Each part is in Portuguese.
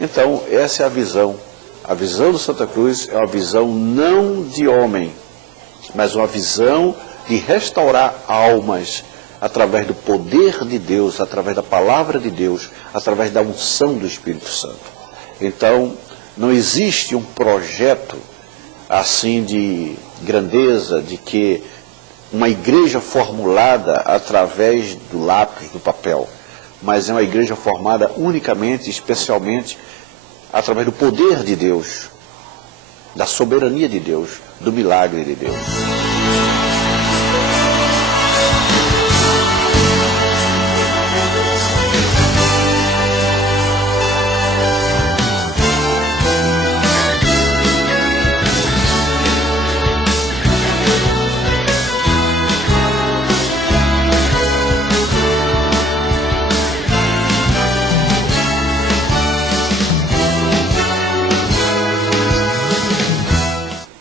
Então, essa é a visão. A visão do Santa Cruz é uma visão não de homem, mas uma visão de restaurar almas através do poder de Deus, através da palavra de Deus, através da unção do Espírito Santo. Então, não existe um projeto assim de grandeza, de que uma igreja formulada através do lápis, do papel, mas é uma igreja formada unicamente, especialmente, através do poder de Deus, da soberania de Deus, do milagre de Deus.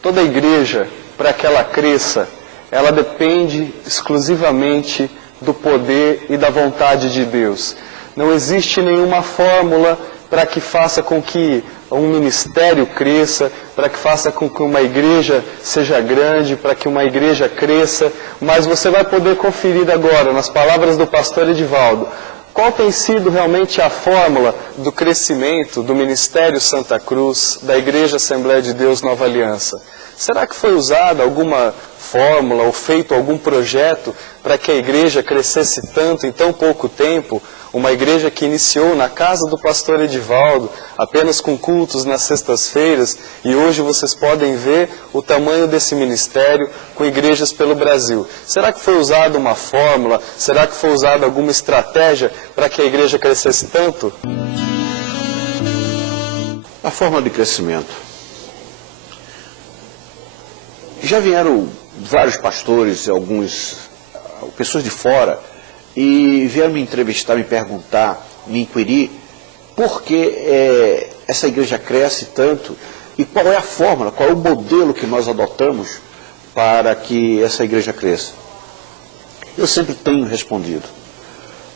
Toda igreja, para que ela cresça, ela depende exclusivamente do poder e da vontade de Deus. Não existe nenhuma fórmula para que faça com que um ministério cresça, para que faça com que uma igreja seja grande, para que uma igreja cresça, mas você vai poder conferir agora, nas palavras do pastor Edivaldo, qual tem sido realmente a fórmula do crescimento do Ministério Santa Cruz, da Igreja Assembleia de Deus Nova Aliança? Será que foi usada alguma fórmula ou feito algum projeto para que a igreja crescesse tanto em tão pouco tempo? Uma igreja que iniciou na casa do pastor Edivaldo, apenas com cultos nas sextas-feiras, e hoje vocês podem ver o tamanho desse ministério com igrejas pelo Brasil. Será que foi usada uma fórmula? Será que foi usada alguma estratégia para que a igreja crescesse tanto? A fórmula de crescimento. Já vieram vários pastores, pessoas de fora, e vieram me entrevistar, me perguntar, me inquirir por que essa igreja cresce tanto e qual é a fórmula, qual é o modelo que nós adotamos para que essa igreja cresça. Eu sempre tenho respondido.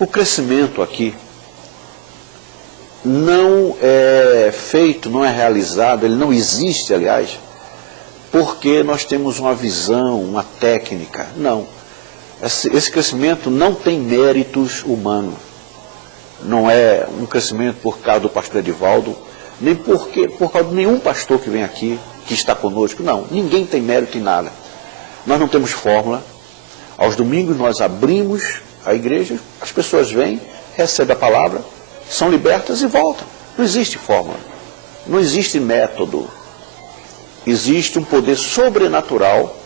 O crescimento aqui não é feito, não é realizado, ele não existe, aliás, porque nós temos uma visão, uma técnica. Não. Esse crescimento não tem méritos humanos. Não é um crescimento por causa do pastor Edivaldo, nem por causa de nenhum pastor que vem aqui, que está conosco. Não, ninguém tem mérito em nada. Nós não temos fórmula. Aos domingos nós abrimos a igreja, as pessoas vêm, recebem a palavra, são libertas e voltam. Não existe fórmula. Não existe método. Existe um poder sobrenatural,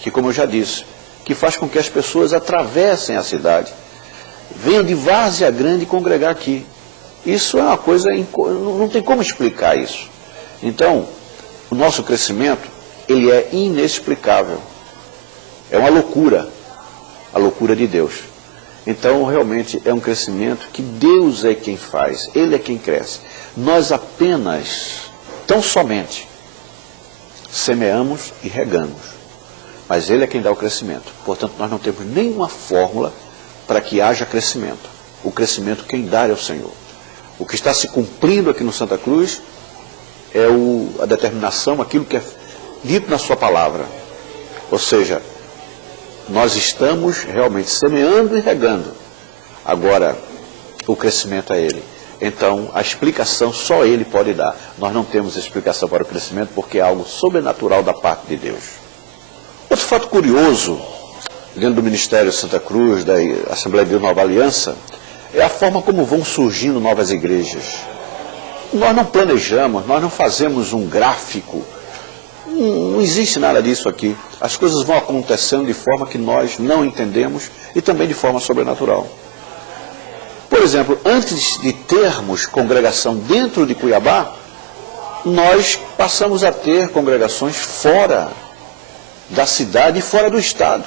que, como eu já disse, que faz com que as pessoas atravessem a cidade, venham de Várzea Grande congregar aqui. Isso é uma coisa, não tem como explicar isso. Então, o nosso crescimento, ele é inexplicável. É uma loucura, a loucura de Deus. Então, realmente, é um crescimento que Deus é quem faz, Ele é quem cresce. Nós apenas, tão somente, semeamos e regamos, mas Ele é quem dá o crescimento. Portanto, nós não temos nenhuma fórmula para que haja crescimento. O crescimento quem dá é o Senhor. O que está se cumprindo aqui no Santa Cruz é a determinação, aquilo que é dito na sua palavra. Ou seja, nós estamos realmente semeando e regando. Agora, o crescimento é Ele. Então, a explicação só Ele pode dar. Nós não temos explicação para o crescimento porque é algo sobrenatural da parte de Deus. Outro fato curioso, dentro do Ministério Santa Cruz, da Assembleia de Deus Nova Aliança, é a forma como vão surgindo novas igrejas. Nós não planejamos, nós não fazemos um gráfico. Não existe nada disso aqui. As coisas vão acontecendo de forma que nós não entendemos e também de forma sobrenatural. Por exemplo, antes de termos congregação dentro de Cuiabá, nós passamos a ter congregações fora da cidade e fora do estado.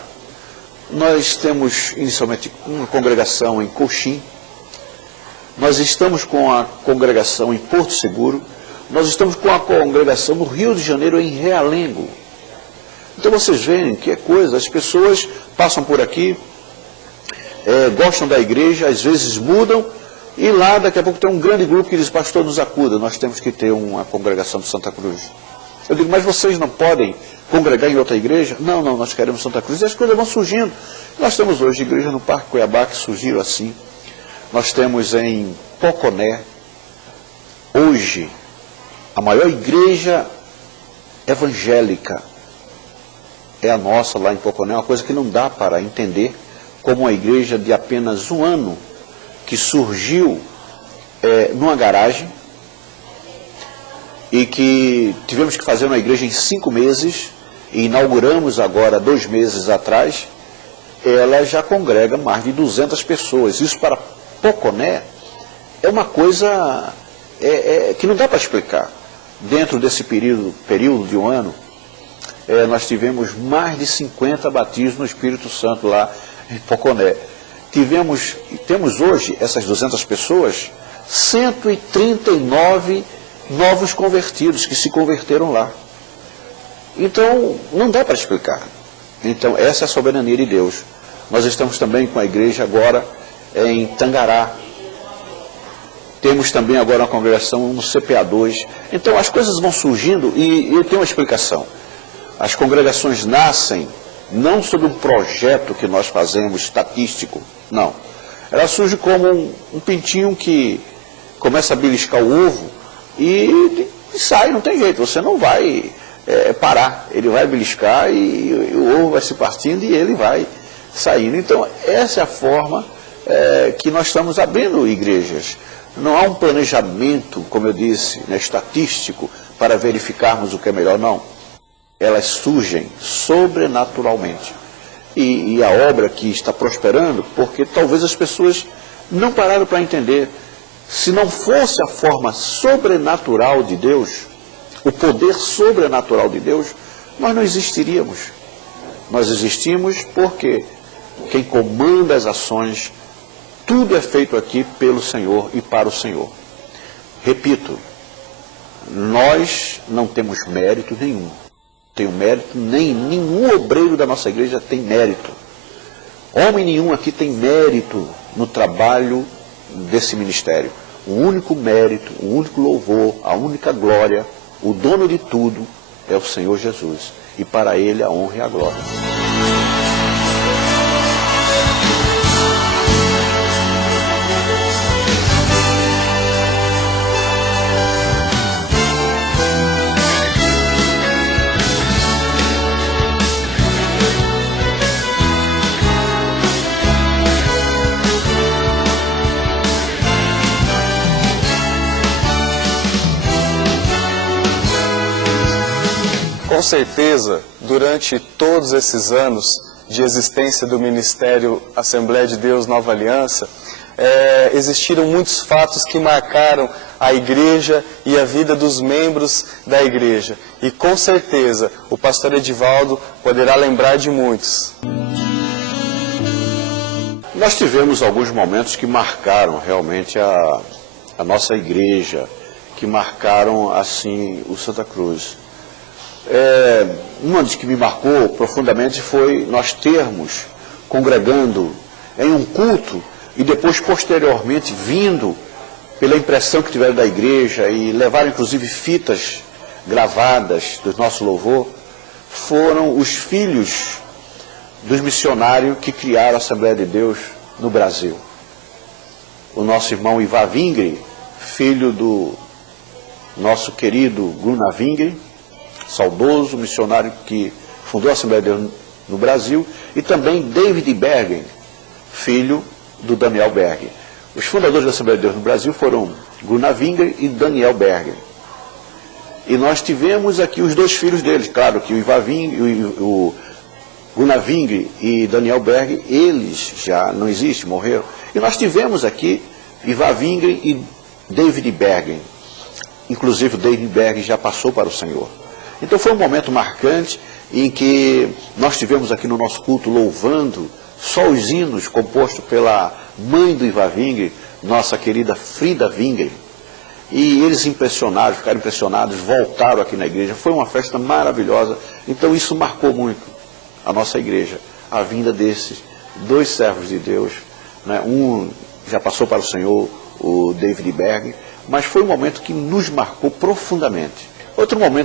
Nós temos inicialmente uma congregação em Coxim, nós estamos com a congregação em Porto Seguro, nós estamos com a congregação no Rio de Janeiro, em Realengo. Então vocês veem que é coisa, as pessoas passam por aqui, gostam da igreja, às vezes mudam, E lá, daqui a pouco, tem um grande grupo que diz, pastor, nos acuda, nós temos que ter uma congregação de Santa Cruz. Eu digo, mas vocês não podem congregar em outra igreja? Não, nós queremos Santa Cruz. E as coisas vão surgindo. Nós temos hoje igreja no Parque Cuiabá que surgiram assim. Nós temos em Poconé, hoje, a maior igreja evangélica é a nossa lá em Poconé, uma coisa que não dá para entender, como uma igreja de apenas um ano, que surgiu numa garagem, e que tivemos que fazer uma igreja em 5 meses, e inauguramos agora 2 meses atrás, ela já congrega mais de 200 pessoas. Isso para Poconé é uma coisa que não dá para explicar. Dentro desse período de um ano, nós tivemos mais de 50 batismos no Espírito Santo lá em Poconé. Temos hoje, essas 200 pessoas, 139 novos convertidos que se converteram lá. Então, não dá para explicar. Então, essa é a soberania de Deus. Nós estamos também com a igreja agora em Tangará. Temos também agora uma congregação no CPA2. Então, as coisas vão surgindo e eu tenho uma explicação. As congregações nascem não sob um projeto que nós fazemos estatístico, não. Ela surge como um pintinho que começa a beliscar o ovo e sai, não tem jeito, você não vai parar. Ele vai beliscar e o ovo vai se partindo e ele vai saindo. Então, essa é a forma que nós estamos abrindo igrejas. Não há um planejamento, como eu disse, estatístico, para verificarmos o que é melhor, não. Elas surgem sobrenaturalmente. E a obra que está prosperando, porque talvez as pessoas não pararam para entender. Se não fosse a forma sobrenatural de Deus, o poder sobrenatural de Deus, nós não existiríamos. Nós existimos porque quem comanda as ações, tudo é feito aqui pelo Senhor e para o Senhor. Repito, nós não temos mérito nenhum. Tenho mérito, nem nenhum obreiro da nossa igreja tem mérito. Homem nenhum aqui tem mérito no trabalho desse ministério. O único mérito, o único louvor, a única glória, o dono de tudo é o Senhor Jesus. E para Ele a honra e a glória. Com certeza, durante todos esses anos de existência do Ministério Assembleia de Deus Nova Aliança, existiram muitos fatos que marcaram a igreja e a vida dos membros da igreja. E com certeza o pastor Edivaldo poderá lembrar de muitos. Nós tivemos alguns momentos que marcaram realmente a nossa igreja, que marcaram assim o Santa Cruz. Uma das que me marcou profundamente foi nós termos congregando em um culto e depois posteriormente vindo pela impressão que tiveram da igreja e levaram inclusive fitas gravadas do nosso louvor, foram os filhos dos missionários que criaram a Assembleia de Deus no Brasil. O nosso irmão Ivar Vingre, filho do nosso querido Gunnar Vingre, saudoso missionário que fundou a Assembleia de Deus no Brasil, e também David Bergen, filho do Daniel Bergen. Os fundadores da Assembleia de Deus no Brasil foram Gunnar Vingre e Daniel Bergen. E nós tivemos aqui os dois filhos deles, claro que o Ivar Vingre, o Gunnar Vingre e Daniel Bergen, eles já não existem, morreram. E nós tivemos aqui Ivar Vingre e David Bergen. Inclusive o David Bergen já passou para o Senhor. Então foi um momento marcante em que nós tivemos aqui no nosso culto louvando só os hinos compostos pela mãe do Ivar Vingre, nossa querida Frida Vingre. E eles ficaram impressionados, voltaram aqui na igreja. Foi uma festa maravilhosa. Então isso marcou muito a nossa igreja, a vinda desses dois servos de Deus, né? Um já passou para o Senhor, o David Berg, mas foi um momento que nos marcou profundamente. Outro momento